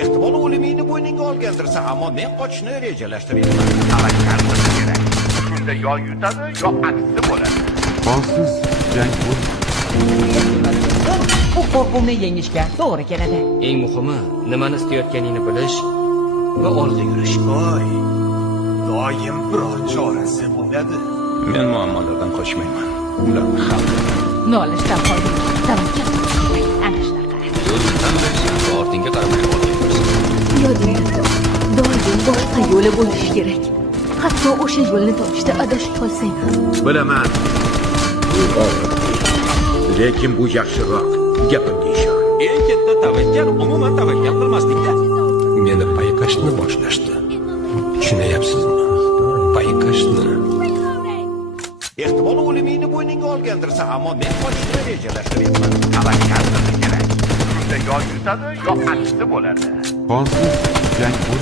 Ehtimol o'limingni bo'yningga olgandirsa, ammo men qochishni rejalashtiryapman. Tavakkal qilish kerak. Shunda yo yutadi, yo aksi bo'ladi. Qonsiz jang bu. Bu qo'rquvni yengishga to'g'ri keladi. Eng muhimi nimani istayotganingni bilish va olg'a yurish. Voy, doim biror chorasi bo'ladi. Men muammolardan qochmayman. Ularni hal qilaman. Nolishdan foyda yo'q. Tavakkal qilish kerak. Ana shunaqa. Yo'lni tanlaysan va ortingga qaramay olg'a yurasan. Yodingda doim boshqa yo'li bo'lishi kerak. Hatto o'sha yo'lni topishda adashib qolsang ham. Bilaman. Bu og'ir. Lekin bu yaxshiroq. Gapimga ishon. Eng katta tavakkal umuman tavakkal qilmaslikda. Meni payqashni boshlashdi. Tushunyapsizmi? Payqashni. Ehtimol o'limingni bo'yningga olgandirsa, ammo men qochishni rejalashtiryapman. Tavakkal qilish kerak. Shunda yo yutadi, yo aksi bo'ladi. Qonsiz jang bu.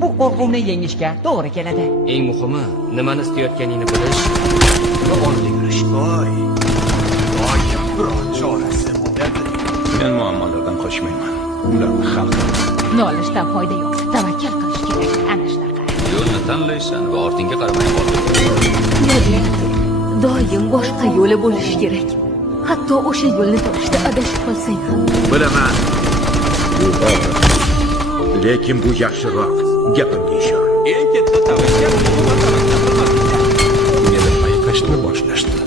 Bu qo'rquvni yengishga to'g'ri keladi. Eng muhimi nimani istayotganingni bilish va olg'a yurish. Voy, doim biror chorasi bo'ladi. Men muammolardan qochmayman. Ularni hal qilaman. Nolishdan foyda yo'q. Tavakkal qilish kerak. Ana shunaqa. Yo'lni tanlaysan va ortingga qaramay olg'a yurasan. Yodingda doim boshqa yo'li bo'lishi kerak. Hatto o'sha yo'lni topishda adashib qolsang ham. Bilaman. Bu og'ir. Lekin bu yaxshiroq. Gapimga ishon. Eng katta tavakkal umuman tavakkal qilmaslikda. Meni payqashni boshlashdi.